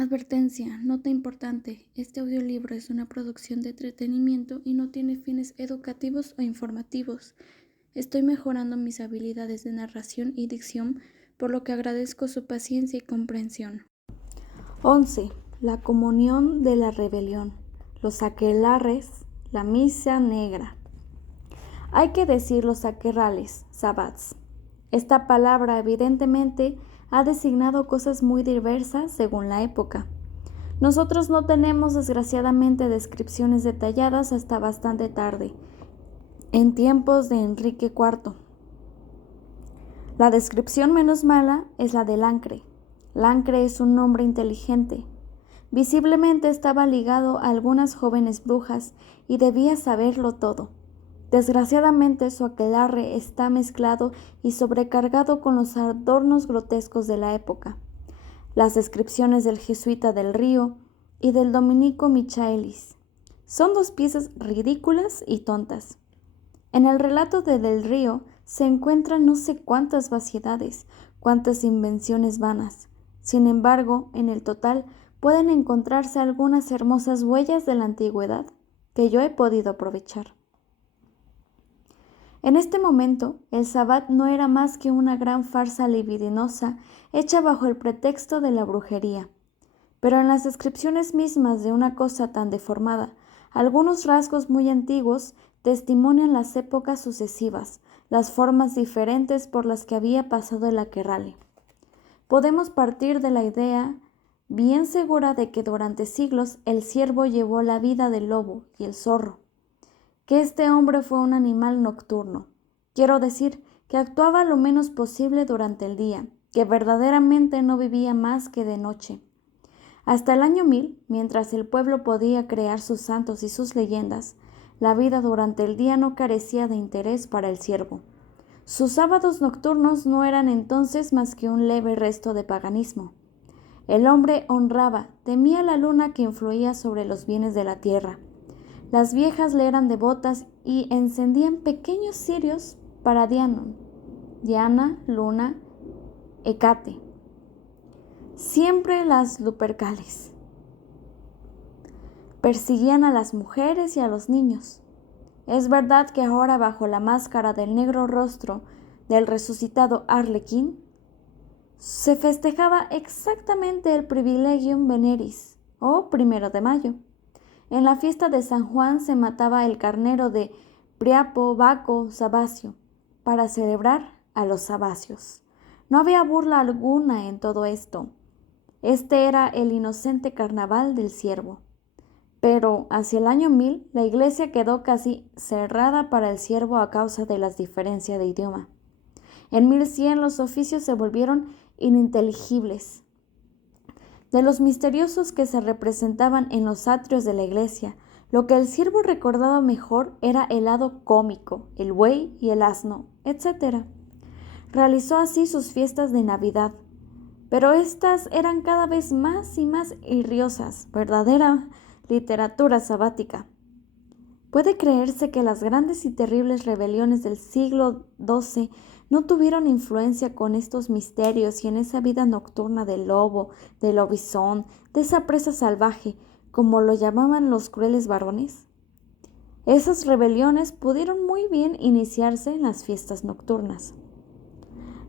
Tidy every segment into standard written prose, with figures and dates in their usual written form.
Advertencia, nota importante. Este audiolibro es una producción de entretenimiento y no tiene fines educativos o informativos. Estoy mejorando mis habilidades de narración y dicción, por lo que agradezco su paciencia y comprensión. 11. La comunión de la rebelión. Los aquelarres, la misa negra. Hay que decir los aquelarres, sabbats. Esta palabra evidentemente ha designado cosas muy diversas según la época. Nosotros no tenemos desgraciadamente descripciones detalladas hasta bastante tarde, en tiempos de Enrique IV. La descripción menos mala es la de Lancre. Lancre es un hombre inteligente. Visiblemente estaba ligado a algunas jóvenes brujas y debía saberlo todo. Desgraciadamente su aquelarre está mezclado y sobrecargado con los adornos grotescos de la época. Las descripciones del jesuita del Río y del dominico Michaelis son dos piezas ridículas y tontas. En el relato de Del Río se encuentran no sé cuántas vaciedades, cuántas invenciones vanas. Sin embargo, en el total pueden encontrarse algunas hermosas huellas de la antigüedad que yo he podido aprovechar. En este momento, el sabbat no era más que una gran farsa libidinosa hecha bajo el pretexto de la brujería. Pero en las descripciones mismas de una cosa tan deformada, algunos rasgos muy antiguos testimonian las épocas sucesivas, las formas diferentes por las que había pasado el aquelarre. Podemos partir de la idea bien segura de que durante siglos el ciervo llevó la vida del lobo y el zorro, que este hombre fue un animal nocturno. Quiero decir que actuaba lo menos posible durante el día, que verdaderamente no vivía más que de noche. Hasta el año 1000, mientras el pueblo podía crear sus santos y sus leyendas, la vida durante el día no carecía de interés para el ciervo. Sus sábados nocturnos no eran entonces más que un leve resto de paganismo. El hombre honraba, temía la luna que influía sobre los bienes de la tierra. Las viejas le eran devotas y encendían pequeños cirios para Diana, Luna, Hécate. Siempre las Lupercales. Persiguían a las mujeres y a los niños. Es verdad que ahora, bajo la máscara del negro rostro del resucitado Arlequín, se festejaba exactamente el Privilegium Veneris, o 1 de mayo. En la fiesta de San Juan se mataba el carnero de Priapo, Baco, Sabacio, para celebrar a los sabacios. No había burla alguna en todo esto. Este era el inocente carnaval del ciervo. Pero hacia el año 1000 la iglesia quedó casi cerrada para el ciervo a causa de las diferencias de idioma. En 1100 los oficios se volvieron ininteligibles. De los misteriosos que se representaban en los atrios de la iglesia, lo que el ciervo recordaba mejor era el lado cómico, el buey y el asno, etc. Realizó así sus fiestas de Navidad, pero éstas eran cada vez más y más irriosas, verdadera literatura sabática. Puede creerse que las grandes y terribles rebeliones del siglo XII no tuvieron influencia con estos misterios y en esa vida nocturna del lobo, del lobizón, de esa presa salvaje, como lo llamaban los crueles varones. Esas rebeliones pudieron muy bien iniciarse en las fiestas nocturnas.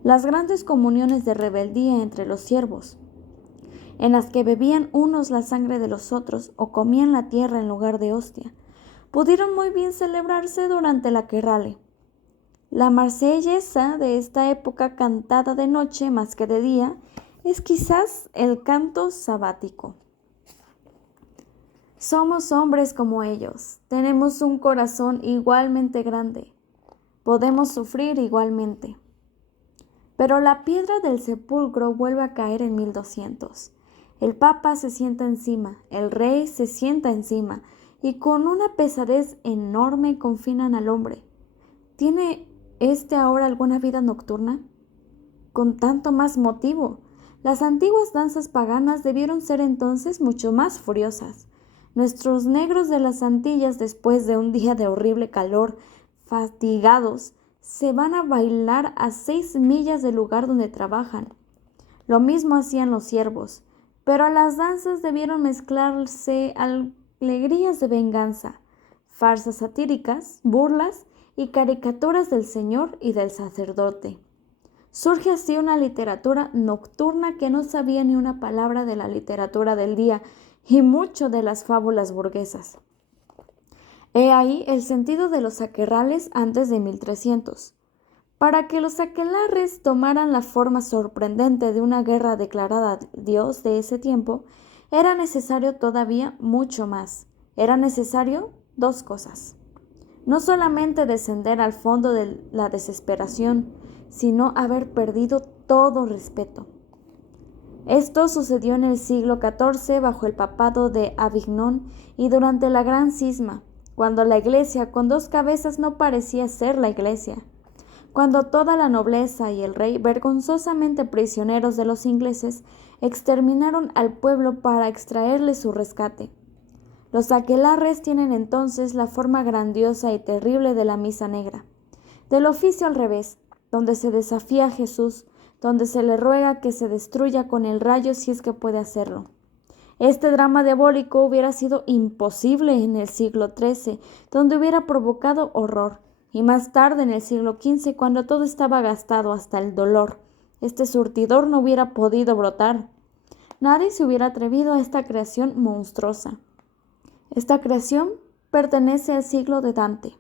Las grandes comuniones de rebeldía entre los siervos, en las que bebían unos la sangre de los otros o comían la tierra en lugar de hostia, pudieron muy bien celebrarse durante la aquelarre. La marsellesa de esta época, cantada de noche más que de día, es quizás el canto sabático. Somos hombres como ellos, tenemos un corazón igualmente grande, podemos sufrir igualmente. Pero la piedra del sepulcro vuelve a caer en 1200. El Papa se sienta encima, el rey se sienta encima, y con una pesadez enorme confinan al hombre. ¿Tiene éste ahora alguna vida nocturna? Con tanto más motivo. Las antiguas danzas paganas debieron ser entonces mucho más furiosas. Nuestros negros de las Antillas, después de un día de horrible calor, fatigados, se van a bailar a 6 millas del lugar donde trabajan. Lo mismo hacían los siervos, Pero a las danzas debieron mezclarse alegrías de venganza, farsas satíricas, burlas y caricaturas del Señor y del sacerdote. Surge así una literatura nocturna que no sabía ni una palabra de la literatura del día y mucho de las fábulas burguesas. He ahí el sentido de los aquerrales antes de 1300. Para que los aquelarres tomaran la forma sorprendente de una guerra declarada a Dios de ese tiempo, era necesario todavía mucho más. Era necesario dos cosas. No solamente descender al fondo de la desesperación, sino haber perdido todo respeto. Esto sucedió en el siglo XIV bajo el papado de Avignon y durante la Gran Cisma, cuando la Iglesia con dos cabezas no parecía ser la Iglesia, cuando toda la nobleza y el rey, vergonzosamente prisioneros de los ingleses, exterminaron al pueblo para extraerle su rescate. Los aquelarres tienen entonces la forma grandiosa y terrible de la misa negra, del oficio al revés, donde se desafía a Jesús, donde se le ruega que se destruya con el rayo si es que puede hacerlo. Este drama diabólico hubiera sido imposible en el siglo XIII, donde hubiera provocado horror, y más tarde en el siglo XV, cuando todo estaba gastado hasta el dolor. Este surtidor no hubiera podido brotar. Nadie se hubiera atrevido a esta creación monstruosa. Esta creación pertenece al siglo de Dante.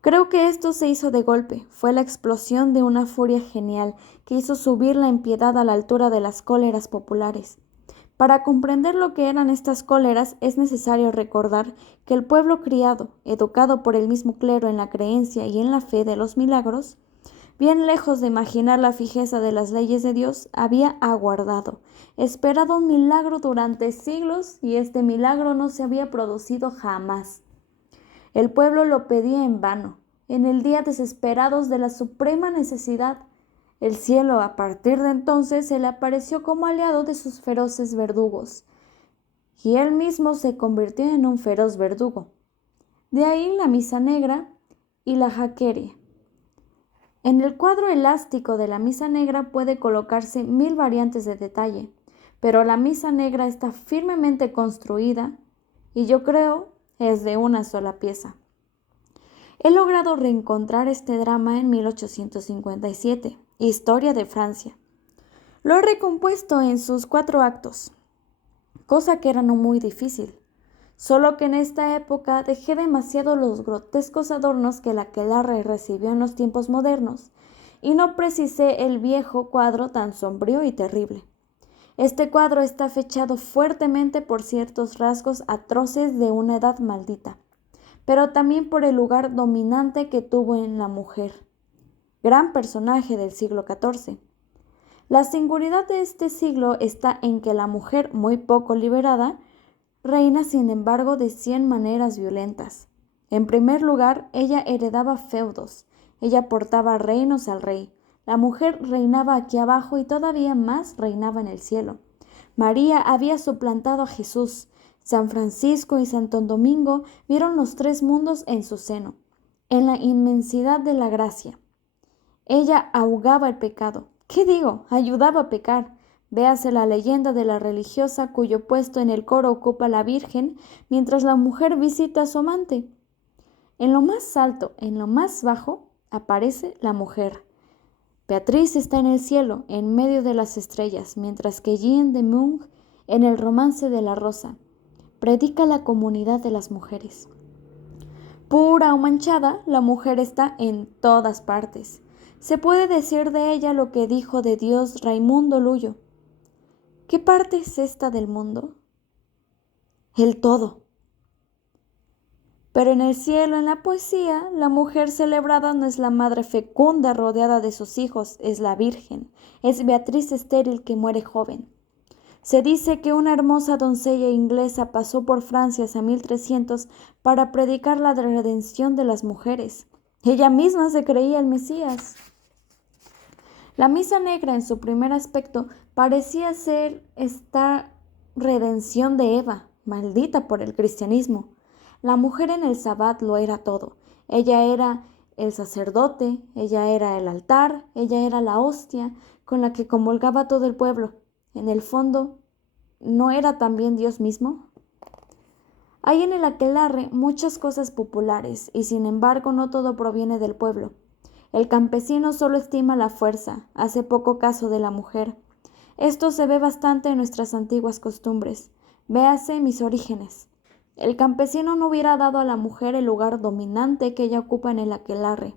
Creo que esto se hizo de golpe, fue la explosión de una furia genial que hizo subir la impiedad a la altura de las cóleras populares. Para comprender lo que eran estas cóleras es necesario recordar que el pueblo criado, educado por el mismo clero en la creencia y en la fe de los milagros, bien lejos de imaginar la fijeza de las leyes de Dios, había aguardado, esperado un milagro durante siglos y este milagro no se había producido jamás. El pueblo lo pedía en vano, en el día desesperados de la suprema necesidad. El cielo, a partir de entonces, se le apareció como aliado de sus feroces verdugos, y él mismo se convirtió en un feroz verdugo. De ahí la misa negra y la jaqueria. En el cuadro elástico de la misa negra puede colocarse 1000 variantes de detalle, pero la misa negra está firmemente construida y yo creo es de una sola pieza. He logrado reencontrar este drama en 1857, Historia de Francia. Lo he recompuesto en sus 4 actos, cosa que era no muy difícil, solo que en esta época dejé demasiado los grotescos adornos que la aquelarre recibió en los tiempos modernos, y no precisé el viejo cuadro tan sombrío y terrible. Este cuadro está fechado fuertemente por ciertos rasgos atroces de una edad maldita, pero también por el lugar dominante que tuvo en la mujer, gran personaje del siglo XIV. La singularidad de este siglo está en que la mujer, muy poco liberada, reina sin embargo de 100 maneras violentas. En primer lugar, ella heredaba feudos, ella portaba reinos al rey. La mujer reinaba aquí abajo y todavía más reinaba en el cielo. María había suplantado a Jesús. San Francisco y Santo Domingo vieron los 3 mundos en su seno, en la inmensidad de la gracia. Ella ahogaba el pecado. ¿Qué digo? Ayudaba a pecar. Véase la leyenda de la religiosa cuyo puesto en el coro ocupa la Virgen mientras la mujer visita a su amante. En lo más alto, en lo más bajo, aparece la mujer. Beatriz está en el cielo, en medio de las estrellas, mientras que Jean de Meung, en el romance de la rosa, predica la comunidad de las mujeres. Pura o manchada, la mujer está en todas partes. Se puede decir de ella lo que dijo de Dios Raimundo Lullo. ¿Qué parte es esta del mundo? El todo. Pero en el cielo, en la poesía, la mujer celebrada no es la madre fecunda rodeada de sus hijos, es la Virgen, es Beatriz estéril que muere joven. Se dice que una hermosa doncella inglesa pasó por Francia hacia 1300 para predicar la redención de las mujeres. Ella misma se creía el Mesías. La misa negra en su primer aspecto parecía ser esta redención de Eva, maldita por el cristianismo. La mujer en el sabbat lo era todo. Ella era el sacerdote, ella era el altar, ella era la hostia con la que comulgaba todo el pueblo. En el fondo, ¿no era también Dios mismo? Hay en el aquelarre muchas cosas populares, y sin embargo no todo proviene del pueblo. El campesino solo estima la fuerza, hace poco caso de la mujer. Esto se ve bastante en nuestras antiguas costumbres. Véase mis orígenes. El campesino no hubiera dado a la mujer el lugar dominante que ella ocupa en el aquelarre.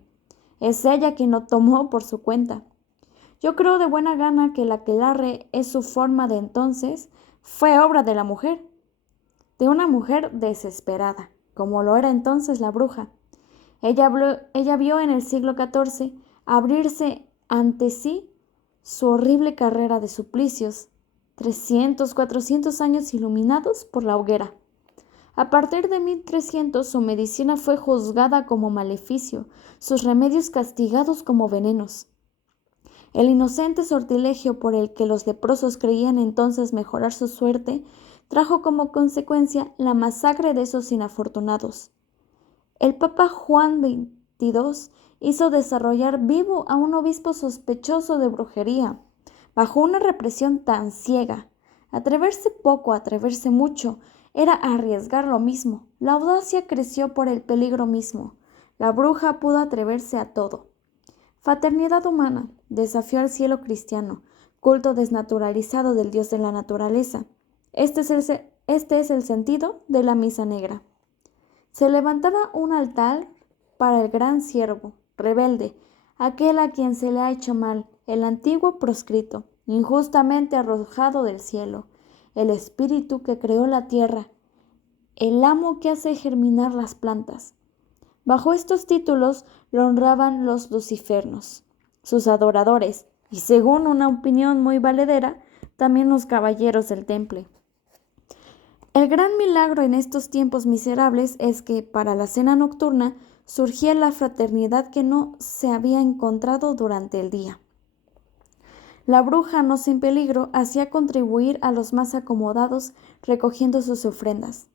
Es ella quien lo tomó por su cuenta. Yo creo de buena gana que el aquelarre es su forma de entonces, fue obra de la mujer, de una mujer desesperada, como lo era entonces la bruja. Ella vio en el siglo XIV abrirse ante sí su horrible carrera de suplicios, 300, 400 años iluminados por la hoguera. A partir de 1300 su medicina fue juzgada como maleficio, sus remedios castigados como venenos. El inocente sortilegio por el que los leprosos creían entonces mejorar su suerte trajo como consecuencia la masacre de esos inafortunados. El Papa Juan XXII hizo desarrollar vivo a un obispo sospechoso de brujería, bajo una represión tan ciega. Atreverse poco, atreverse mucho, era arriesgar lo mismo. La audacia creció por el peligro mismo. La bruja pudo atreverse a todo. Fraternidad humana desafió al cielo cristiano, culto desnaturalizado del Dios de la naturaleza. Este es el sentido de la misa negra. Se levantaba un altar para el gran siervo, rebelde, aquel a quien se le ha hecho mal, el antiguo proscrito, injustamente arrojado del cielo, el espíritu que creó la tierra, el amo que hace germinar las plantas. Bajo estos títulos lo honraban los lucifernos, sus adoradores, y según una opinión muy valedera, también los caballeros del temple. El gran milagro en estos tiempos miserables es que para la cena nocturna surgía la fraternidad que no se había encontrado durante el día. La bruja, no sin peligro, hacía contribuir a los más acomodados recogiendo sus ofrendas.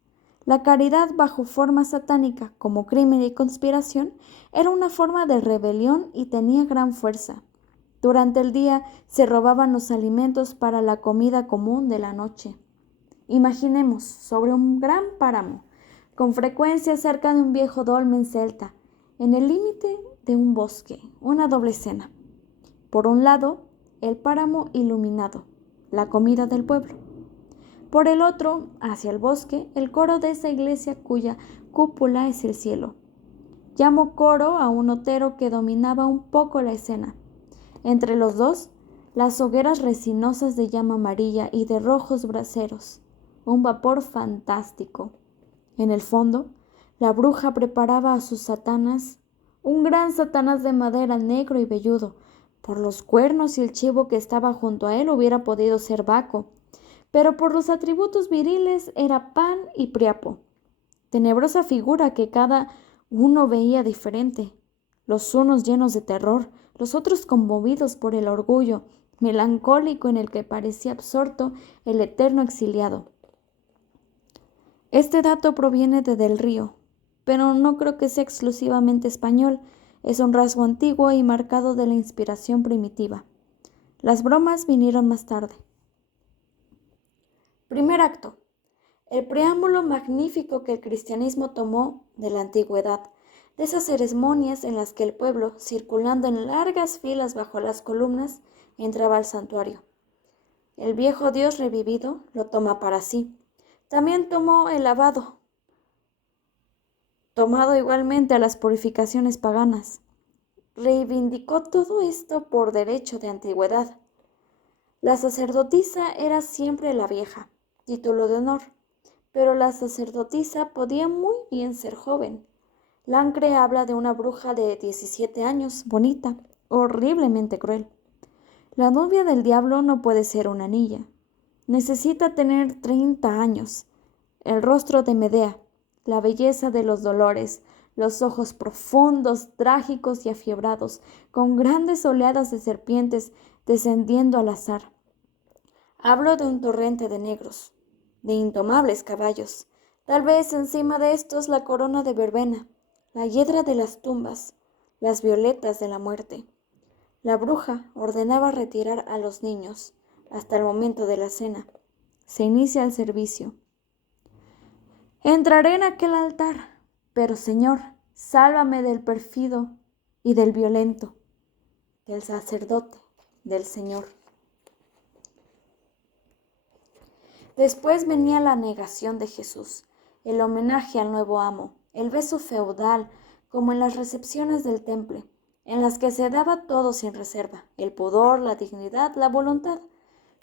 La caridad bajo forma satánica, como crimen y conspiración, era una forma de rebelión y tenía gran fuerza. Durante el día se robaban los alimentos para la comida común de la noche. Imaginemos sobre un gran páramo, con frecuencia cerca de un viejo dolmen celta, en el límite de un bosque, una doble cena. Por un lado, el páramo iluminado, la comida del pueblo. Por el otro, hacia el bosque, el coro de esa iglesia cuya cúpula es el cielo. Llamo coro a un otero que dominaba un poco la escena. Entre los dos, las hogueras resinosas de llama amarilla y de rojos braseros. Un vapor fantástico. En el fondo, la bruja preparaba a sus satanas, un gran satanás de madera negro y velludo. Por los cuernos y el chivo que estaba junto a él hubiera podido ser Baco, pero por los atributos viriles era Pan y Priapo. Tenebrosa figura que cada uno veía diferente, los unos llenos de terror, los otros conmovidos por el orgullo melancólico en el que parecía absorto el eterno exiliado. Este dato proviene de Del Río, pero no creo que sea exclusivamente español, es un rasgo antiguo y marcado de la inspiración primitiva. Las bromas vinieron más tarde. Primer acto. El preámbulo magnífico que el cristianismo tomó de la antigüedad, de esas ceremonias en las que el pueblo, circulando en largas filas bajo las columnas, entraba al santuario. El viejo Dios revivido lo toma para sí. También tomó el lavado, tomado igualmente a las purificaciones paganas. Reivindicó todo esto por derecho de antigüedad. La sacerdotisa era siempre la vieja, título de honor, pero la sacerdotisa podía muy bien ser joven. Lancre habla de una bruja de 17 años, bonita, horriblemente cruel. La novia del diablo no puede ser una niña. Necesita tener 30 años. El rostro de Medea, la belleza de los dolores, los ojos profundos, trágicos y afiebrados, con grandes oleadas de serpientes descendiendo al azar. Hablo de un torrente de negros, de indomables caballos, tal vez encima de estos la corona de verbena, la hiedra de las tumbas, las violetas de la muerte. La bruja ordenaba retirar a los niños hasta el momento de la cena. se inicia el servicio. Entraré en aquel altar, pero Señor, sálvame del pérfido y del violento, del sacerdote, del Señor. Después venía la negación de Jesús, el homenaje al nuevo amo, el beso feudal, como en las recepciones del temple, en las que se daba todo sin reserva, el pudor, la dignidad, la voluntad,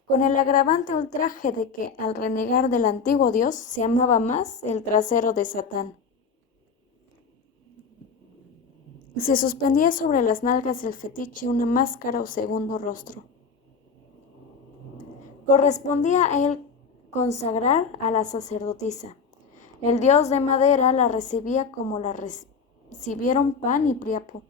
con el agravante ultraje de que al renegar del antiguo Dios se amaba más el trasero de Satán. Se suspendía sobre las nalgas del fetiche una máscara o segundo rostro. Correspondía a él consagrar a la sacerdotisa. El dios de madera la recibía como la recibieron Pan y Priapo.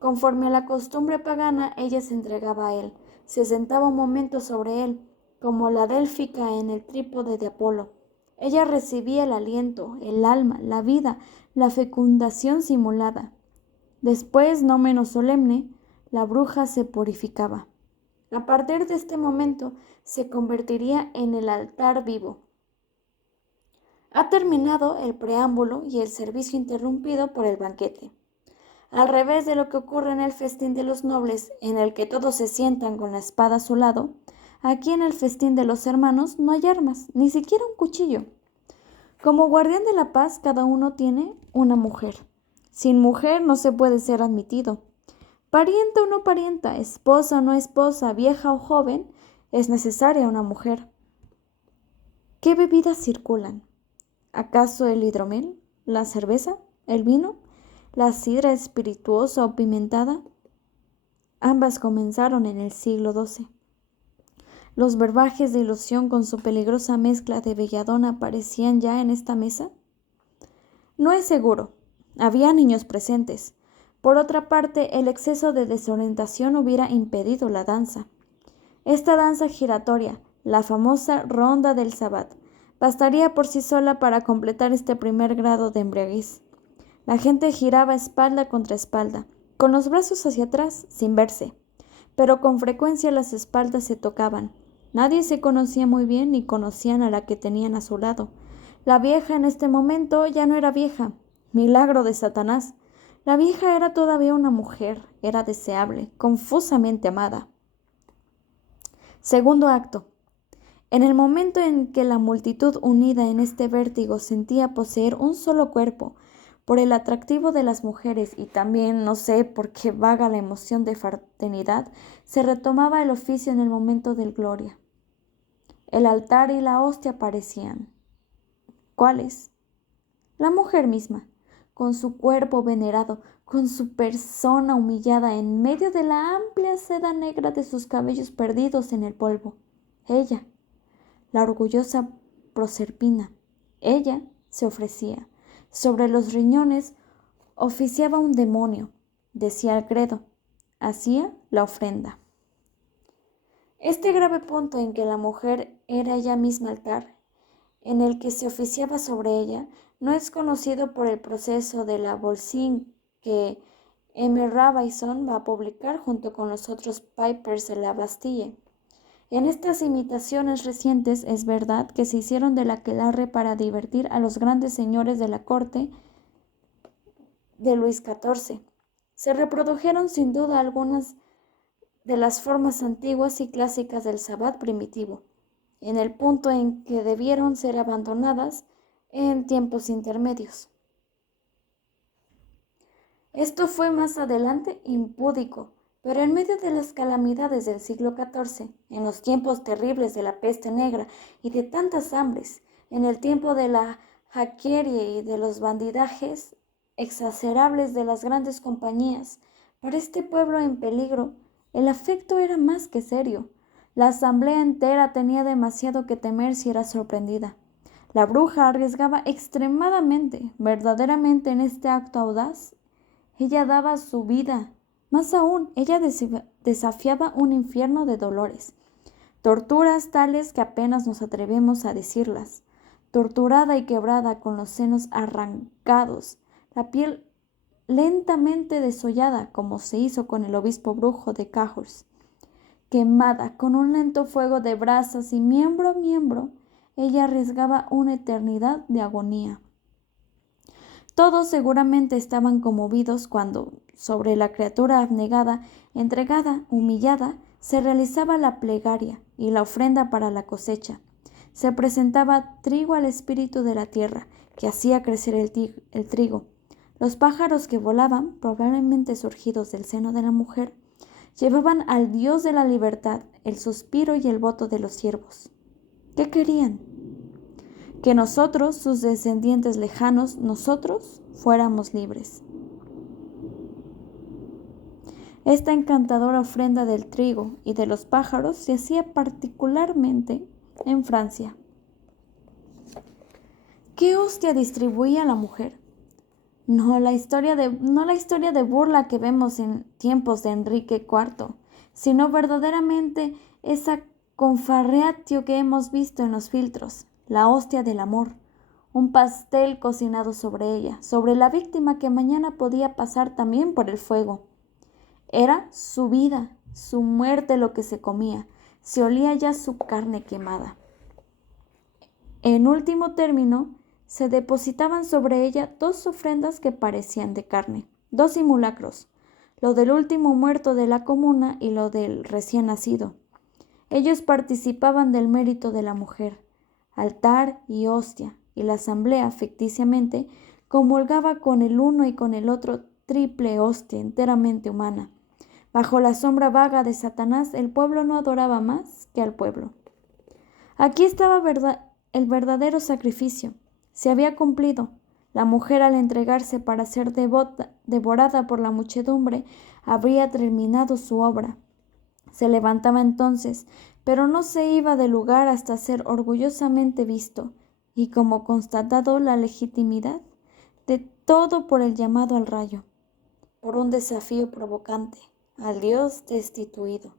Conforme a la costumbre pagana, ella se entregaba a él, se sentaba un momento sobre él, como la délfica en el trípode de Apolo. Ella recibía el aliento, el alma, la vida, la fecundación simulada. Después, no menos solemne, la bruja se purificaba. A partir de este momento, se convertiría en el altar vivo. Ha terminado el preámbulo y el servicio interrumpido por el banquete. Al revés de lo que ocurre en el festín de los nobles, en el que todos se sientan con la espada a su lado, aquí en el festín de los hermanos no hay armas, ni siquiera un cuchillo. Como guardián de la paz, cada uno tiene una mujer. Sin mujer no se puede ser admitido. Parienta o no parienta, esposa o no esposa, vieja o joven, es necesaria una mujer. ¿Qué bebidas circulan? ¿Acaso el hidromel, la cerveza, el vino, la sidra espirituosa o pimentada? Ambas comenzaron en el siglo XII. ¿Los verbajes de ilusión con su peligrosa mezcla de belladona aparecían ya en esta mesa? No es seguro. Había niños presentes. Por otra parte, el exceso de desorientación hubiera impedido la danza. Esta danza giratoria, la famosa ronda del sabbat, bastaría por sí sola para completar este primer grado de embriaguez. La gente giraba espalda contra espalda, con los brazos hacia atrás, sin verse, pero con frecuencia las espaldas se tocaban. Nadie se conocía muy bien ni conocían a la que tenían a su lado. La vieja en este momento ya no era vieja. Milagro de Satanás. La vieja era todavía una mujer, era deseable, confusamente amada. Segundo acto. En el momento en que la multitud unida en este vértigo sentía poseer un solo cuerpo, por el atractivo de las mujeres y también, no sé por qué vaga la emoción de fraternidad, se retomaba el oficio en el momento del gloria. El altar y la hostia aparecían. ¿Cuáles? La mujer misma, con su cuerpo venerado, con su persona humillada en medio de la amplia seda negra de sus cabellos perdidos en el polvo. Ella, la orgullosa Proserpina, ella se ofrecía. Sobre los riñones oficiaba un demonio, decía el credo, hacía la ofrenda. Este grave punto en que la mujer era ella misma altar, en el que se oficiaba sobre ella, no es conocido por el proceso de la Volsine que M. Rabison va a publicar junto con los otros Pipers de la Bastille. En estas imitaciones recientes es verdad que se hicieron del aquelarre para divertir a los grandes señores de la corte de Luis XIV. Se reprodujeron sin duda algunas de las formas antiguas y clásicas del sabbat primitivo, en el punto en que debieron ser abandonadas en tiempos intermedios. Esto fue más adelante impúdico, pero en medio de las calamidades del siglo XIV, en los tiempos terribles de la peste negra y de tantas hambres, en el tiempo de la jaquería y de los bandidajes exacerbables de las grandes compañías, para este pueblo en peligro, el afecto era más que serio. La asamblea entera tenía demasiado que temer si era sorprendida. La bruja arriesgaba extremadamente, verdaderamente en este acto audaz. Ella daba su vida. Más aún, ella desafiaba un infierno de dolores. Torturas tales que apenas nos atrevemos a decirlas. Torturada y quebrada con los senos arrancados, la piel lentamente desollada, como se hizo con el obispo brujo de Cahors, quemada con un lento fuego de brasas y miembro a miembro, ella arriesgaba una eternidad de agonía. Todos seguramente estaban conmovidos cuando, sobre la criatura abnegada, entregada, humillada, se realizaba la plegaria y la ofrenda para la cosecha. Se presentaba trigo al espíritu de la tierra, que hacía crecer el trigo. Los pájaros que volaban, probablemente surgidos del seno de la mujer, llevaban al Dios de la libertad el suspiro y el voto de los siervos. ¿Qué querían? Que nosotros, sus descendientes lejanos, nosotros fuéramos libres. Esta encantadora ofrenda del trigo y de los pájaros se hacía particularmente en Francia. ¿Qué hostia distribuía la mujer? No la historia de burla que vemos en tiempos de Enrique IV, sino verdaderamente esa confarreatio que hemos visto en los filtros, la hostia del amor, un pastel cocinado sobre ella, sobre la víctima que mañana podía pasar también por el fuego. Era su vida, su muerte lo que se comía, se olía ya su carne quemada. En último término, se depositaban sobre ella dos ofrendas que parecían de carne, dos simulacros, lo del último muerto de la comuna y lo del recién nacido. Ellos participaban del mérito de la mujer, altar y hostia, y la asamblea, ficticiamente, comulgaba con el uno y con el otro triple hostia enteramente humana. Bajo la sombra vaga de Satanás, el pueblo no adoraba más que al pueblo. Aquí estaba el verdadero sacrificio. Se había cumplido. La mujer, al entregarse para ser devorada por la muchedumbre, habría terminado su obra. Se levantaba entonces, pero no se iba del lugar hasta ser orgullosamente visto, y como constatado la legitimidad de todo por el llamado al rayo, por un desafío provocante, al Dios destituido.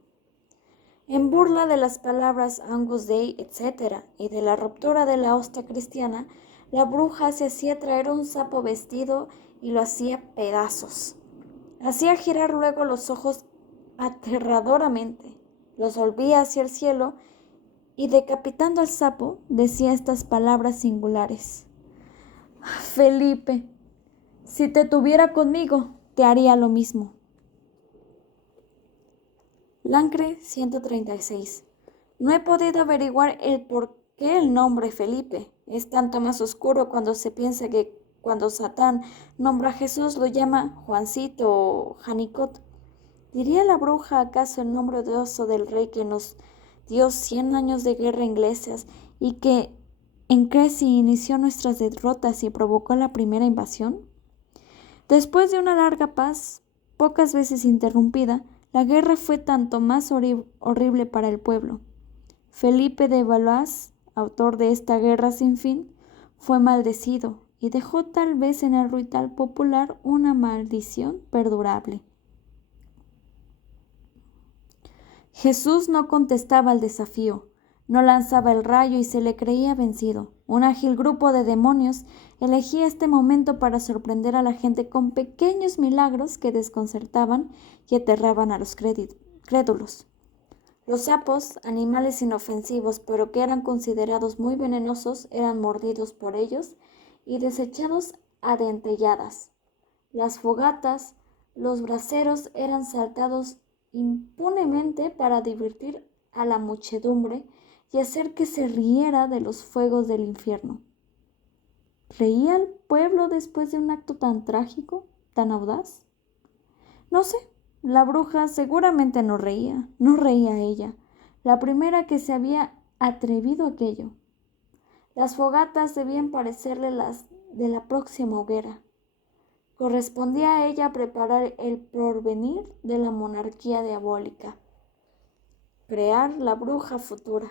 En burla de las palabras Agnus Dei, etc., y de la ruptura de la hostia cristiana, la bruja se hacía traer un sapo vestido y lo hacía pedazos. Hacía girar luego los ojos aterradoramente, los volvía hacia el cielo y, decapitando al sapo, decía estas palabras singulares: Felipe, si te tuviera conmigo, te haría lo mismo. Lancre 136. No he podido averiguar el por qué el nombre Felipe es tanto más oscuro cuando se piensa que cuando Satán nombra a Jesús lo llama Juancito o Janicot. ¿Diría la bruja acaso el nombre odioso del rey que nos dio 100 años de guerra inglesas y que en Crecy inició nuestras derrotas y provocó la primera invasión? Después de una larga paz, pocas veces interrumpida, la guerra fue tanto más horrible para el pueblo. Felipe de Valois, autor de esta guerra sin fin, fue maldecido y dejó tal vez en el ritual popular una maldición perdurable. Jesús no contestaba al desafío, no lanzaba el rayo y se le creía vencido. Un ágil grupo de demonios elegía este momento para sorprender a la gente con pequeños milagros que desconcertaban y aterraban a los crédulos. Los sapos, animales inofensivos pero que eran considerados muy venenosos, eran mordidos por ellos y desechados a dentelladas. Las fogatas, los braseros eran saltados impunemente para divertir a la muchedumbre y hacer que se riera de los fuegos del infierno. ¿Reía el pueblo después de un acto tan trágico, tan audaz? No sé, la bruja seguramente no reía ella, la primera que se había atrevido a aquello. Las fogatas debían parecerle las de la próxima hoguera. Correspondía a ella preparar el porvenir de la monarquía diabólica, crear la bruja futura.